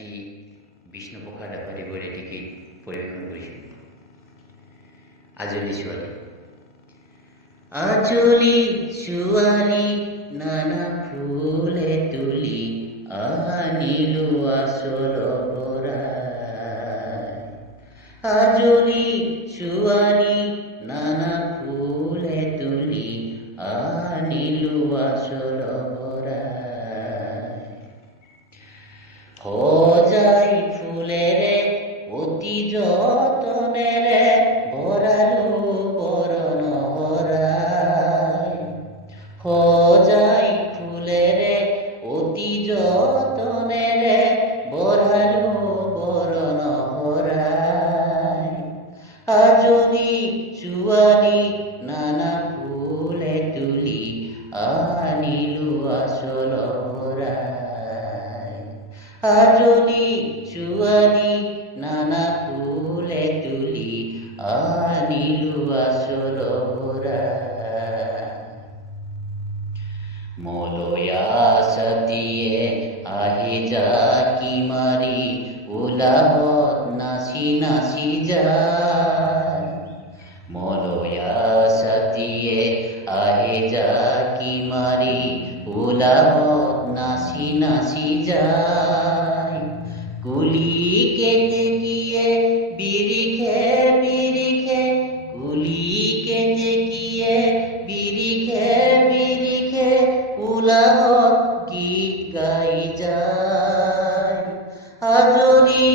আজি বিষ্ণুপ্ৰসাদ ৰাভাদেৱৰ এটি গীত পৰিৱেশন কৰিছোঁ। আজলি ছোৱালী। আজলি ছোৱালী নানা ফুলে তুলি আনিলো আচল ভৰাই। আজলি ছোৱালী নানা ফুলে তুলি আনিলো আচল সজাই ফুলেৰে অতি যতনেৰে ভৰালো বৰণ ভৰাই। সজাই ফুলেৰে অতি যতনেৰে ভৰালো বৰণ ভৰাই। আজলি ছোৱালী নানা ফুলে তুলি আনিলো আচল ভৰাই। আজলি ছোৱালী নানা ফুলে তুলি আনিলো আচল ভৰাই। মলয়া ছাতিয়ে আহি জাকি মাৰি উলাহত নাচি নাচি যায়। মলয়া ছাতিয়ে আহি জাকি মাৰি উলাহত নাচি নাচি যায়। কুলি কেতেকীয়ে বিৰিখে বিৰিখে, কুলি কেতেকীয়ে বিৰিখে বিৰিখে উলাহত গীত গাই যায়। আজলি